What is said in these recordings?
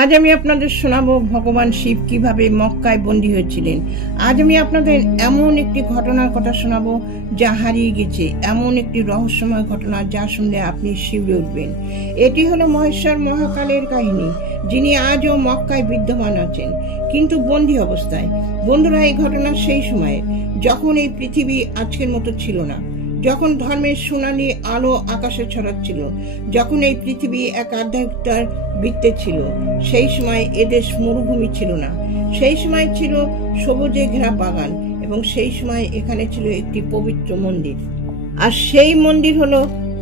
আজ আমি আপনাদের শোনাবো ভগবান শিব কিভাবে মক্কায় বন্দী হয়েছিলেন। আজ আমি আপনাদের এমন একটি ঘটনার কথা শোনাবো যা হারিয়ে গেছে, এমন একটি রহস্যময় ঘটনা যা শুনলে আপনি শিউরে উঠবেন। এটি হলো মহেশ্বর মহাকালের কাহিনী, যিনি আজও মক্কায় বিদ্যমান আছেন, কিন্তু বন্দী অবস্থায়। বন্ধুরা, এই ঘটনা সেই সময়ে যখন এই পৃথিবী আজকের মতো ছিল না, যখন ধর্মের সোনালী আলো আকাশে ছড়াচ্ছিল, যখন এই পৃথিবী এক আধ্যাত্মিকতার বৃত্তে ছিল। সেই সময় এদেশ মরুভূমি ছিল না, সেই সময় ছিল সবুজে ঘেরা বাগান, এবং সেই সময় এখানে ছিল একটি পবিত্র মন্দির। আর সেই মন্দির হলো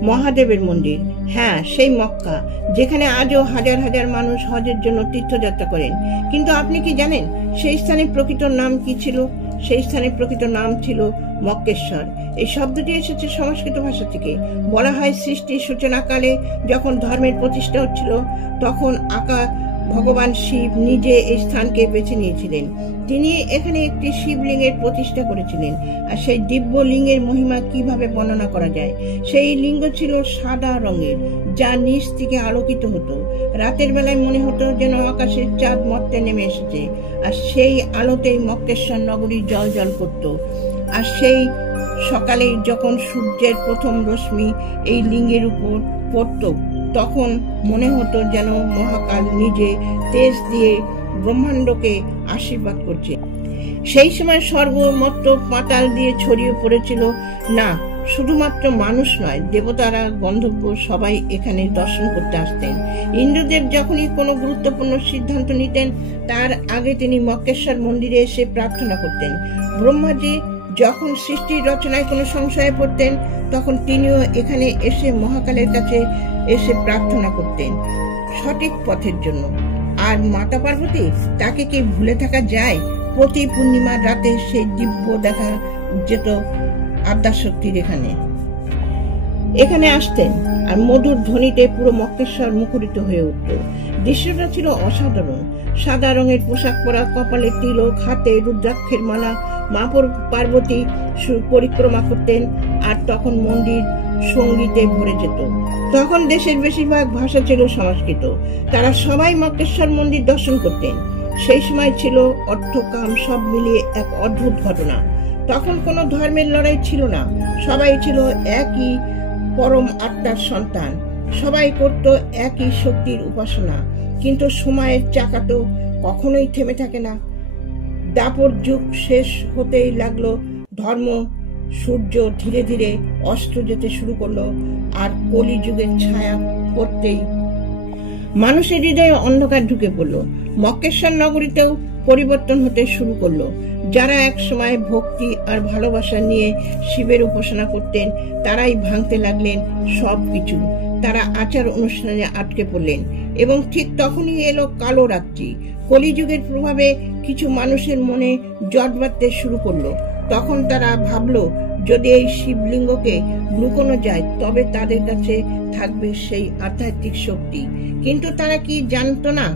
মহাদেবের মন্দির। হ্যাঁ, সেই মক্কা, যেখানে আজও হাজার হাজার মানুষ হজের জন্য তীর্থযাত্রা করেন। কিন্তু আপনি কি জানেন সেই স্থানের প্রকৃত নাম কি ছিল? সেই স্থানের প্রকৃত নাম ছিল মক্কেশ্বর। এই শব্দটি এসেছে সংস্কৃত ভাষা থেকে। বলা হয় সৃষ্টির সূচনাকালে যখন ধর্মের প্রতিষ্ঠা হচ্ছিল, তখন ভগবান শিব নিজে এই স্থানকে বেছে নিয়েছিলেন। তিনি এখানে একটি শিবলিঙ্গের প্রতিষ্ঠা করেছিলেন। আর সেই দিব্য লিঙ্গের মহিমা কিভাবে বর্ণনা করা যায়? সেই লিঙ্গ ছিল সাদা রঙের, যা নিচ থেকে আলোকিত হতো। রাতের বেলায় মনে হতো যেন আকাশের চাঁদ মর্তে নেমে এসেছে, আর সেই আলোতেই মক্কেশ্বর নগরী জল জল করত। আর সেই সকালে যখন সূর্যের প্রথম রশ্মি এই লিঙ্গের উপর পড়ত, তখন মনে হতো যেন মহাকাল নিজে তেজ দিয়ে ব্রহ্মাণ্ডকে আশীর্বাদ করছে। সেই সময় সর্বমত্র পাতাল দিয়ে ছড়িয়ে পড়েছিল। না, শুধুমাত্র মানুষ নয়, দেবতারা, গন্ধর্ব সবাই এখানে দর্শন করতে আসতেন। ইন্দ্রদেব যখনই কোনো গুরুত্বপূর্ণ সিদ্ধান্ত নিতেন, তার আগে তিনি মক্কেশ্বর মন্দিরে এসে প্রার্থনা করতেন। ব্রহ্মাজি যখন সৃষ্টির রচনায় কোনো সংশয়ে পড়তেন, তখন তিনিও এখানে এসে মহাকালের কাছে এসে প্রার্থনা করতেন সঠিক পথের জন্য। আর মাতা পার্বতী, তাকে কি ভুলে থাকা যায়? প্রতি পূর্ণিমার রাতে সেই দিব্য দেখা যেত আদ্যাশক্তির এখানে আসতেন, আর মধুর ধ্বনিতে পুরো মক্কেশ্বর মুখরিত হয়ে উঠত। দৃশ্যটা ছিল অসাধারণ। সাদা রঙের পোশাক পরা, কপালে তিলক, হাতে রুদ্রাক্ষের মালা। মা পার্বতী পরিক্রমা করতেন, আর তখন মন্দির সঙ্গীতে ভরে যেত। তখন দেশের বেশিরভাগ ভাষা ছিল সংস্কৃত। তারা সবাই মক্কেশ্বর মন্দির দর্শন করতেন। সেই সময় ছিল অর্থ কাম সব মিলিয়ে এক অদ্ভুত ঘটনা। তখন কোনো ধর্মের লড়াই ছিল না, সবাই ছিল একই পরম আত্মার সন্তান, সবাই করত একই শক্তির উপাসনা। কিন্তু সময়ের চাকা তো কখনোই থেমে থাকে না। দাপর যুগ শেষ হতেই লাগলো, ধর্ম সূর্য ধীরে ধীরে অস্ত যেতে শুরু করলো, আর কলি যুগের ছায়া পড়তেই মানুষের হৃদয়ে অন্ধকার ঢুকে পড়লো। মক্কেশ্বর নগরীতেও পরিবর্তন হতে শুরু করলো। যারা এক সময় ভক্তি আর ভালোবাসা নিয়ে শিবের উপাসনা করতেন, তারাই ভাঙতে লাগলেন সবকিছু। তারা আচার অনুষ্ঠানে আটকে পড়লেন, এবং ঠিক তখনই এলো কালো রাত্রি। কলিযুগের প্রভাবে কিছু মানুষের মনে জট বাঁধতে শুরু করলো। তখন তারা ভাবলো, যদি এই শিবলিঙ্গকে লুকোনো যায়, তবে তাদের কাছে থাকবে সেই আধ্যাত্মিক শক্তি। কিন্তু তারা কি জানতো না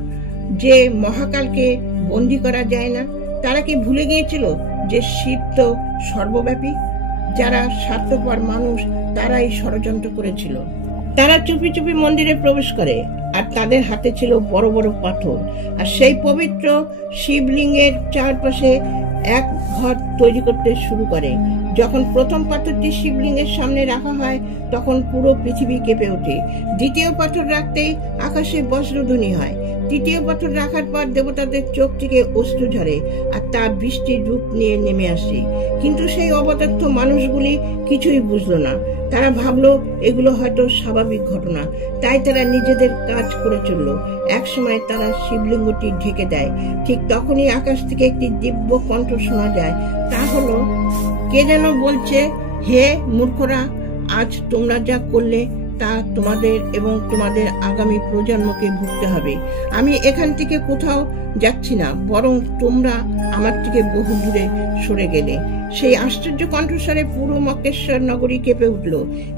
যে মহাকালকে বন্দী করা যায় না? তারা কি ভুলে গিয়েছিল যে শিব তো সর্বব্যাপী? যারা স্বার্থপর মানুষ, তারাই ষড়যন্ত্র করেছিল। তারা চুপি চুপি মন্দিরে প্রবেশ করে, আর তাদের হাতে ছিল বড় বড় পাথর। আর সেই পবিত্র শিবলিঙ্গের চারপাশে এক ঘর তৈরি করতে শুরু করে। যখন প্রথম পাথরটি শিবলিঙ্গের সামনে রাখা হয়, তখন পুরো পৃথিবী কেঁপে ওঠে। দ্বিতীয় পাথর রাখতেই আকাশে বজ্রধ্বনি হয়। তৃতীয় পাথর রাখার পর দেবতাদের চোখ থেকে অশ্রু ঝরে, আর তা বৃষ্টির রূপ নিয়ে নেমে আসে। কিন্তু সেই অবদগ্ধ মানুষগুলি কিছুই বুঝলো না। তারা ভাবলো এগুলো হয়তো স্বাভাবিক ঘটনা, তাই তারা নিজেদের কাজ করে চলল। একসময় তারা শিবলিঙ্গটি ঢেকে দেয়। ঠিক তখনই আকাশ থেকে একটি দিব্য কণ্ঠ শোনা যায়। তা হলো, কে যেন বলছে, হে মূর্খরা, আজ তোমরা যা করলে তা তোমাদের এবং তোমাদের আগামী প্রজন্মকে ভুগতে হবে। আমি এখান থেকে কোথাও যাচ্ছি না, বরং তোমরা আমার থেকে বহু দূরে সরে গেলে। সেই আশ্চর্য কণ্ঠস্বরে পুরো মক্কেশ্বর নগরী কেঁপে উঠল।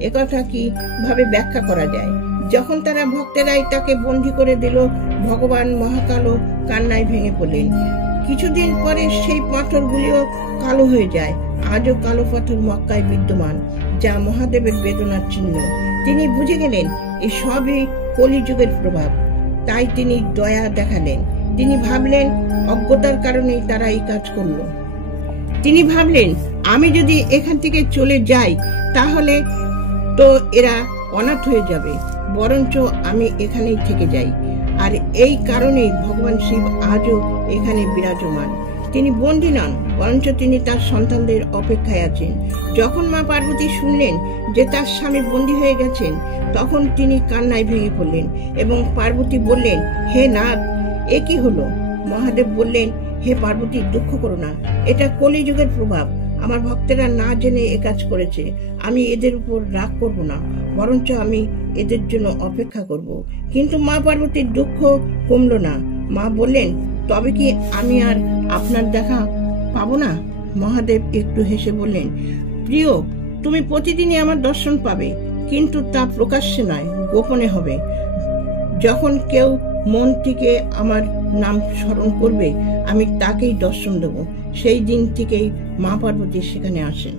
একথা কিভাবে ব্যাখ্যা করা যায়? যখন তারা ভক্তেরাই তাকে বন্দী করে দিল, ভগবান মহাকালও কান্নায় ভেঙে পড়লেন। কিছুদিন পরে সেই পাথরগুলিও কালো হয়ে যায়। আজও কালো পাথর মক্কায় বিদ্যমান, যা মহাদেবের বেদনার চিহ্ন। তিনি বুঝে গেলেন এই সবই কলিযুগের প্রভাব। তাই তিনি দয়া দেখালেন। তিনি ভাবলেন অজ্ঞতার কারণেই তারা এই কাজ করলো। তিনি ভাবলেন আমি যদি এখান থেকে চলে যাই তাহলে তো এরা অনাথ হয়ে যাবে, বরঞ্চ আমি এখানেই থেকে যাই। আর এই কারণেই ভগবান শিব আজও এখানে বিরাজমান। তিনি বন্দী নন, বরঞ্চ তিনি তার সন্তানদের অপেক্ষায় আছেন। যখন মা পার্বতী শুনলেন যে তার স্বামী বন্দী হয়ে গেছেন, তখন তিনি কান্নায় ভেঙে পড়লেন এবং পার্বতী বললেন, হে নাথ, এ কি হলো? মহাদেব বললেন, হে পার্বতী, দুঃখ করো না, এটা কলিযুগের প্রভাব। আমার ভক্তেরা না জেনে এ কাজ করেছে। আমি এদের উপর রাগ করব না, বরঞ্চ আমি এদের জন্য অপেক্ষা করব। কিন্তু মা পার্বতীর দুঃখ কমল না। মা বললেন, তবে কি আমি আর আপনার দেখা পাবো না? মহাদেব একটু হেসে বললেন, প্রিয়, তুমি প্রতিদিনই আমার দর্শন পাবে, কিন্তু তা প্রকাশ্যে নয়, গোপনে হবে। যখন কেউ মন থেকে আমার নাম স্মরণ করবে, আমি তাকেই দর্শন দেব। সেই দিন থেকেই মা পার্বতী সেখানে আসেন।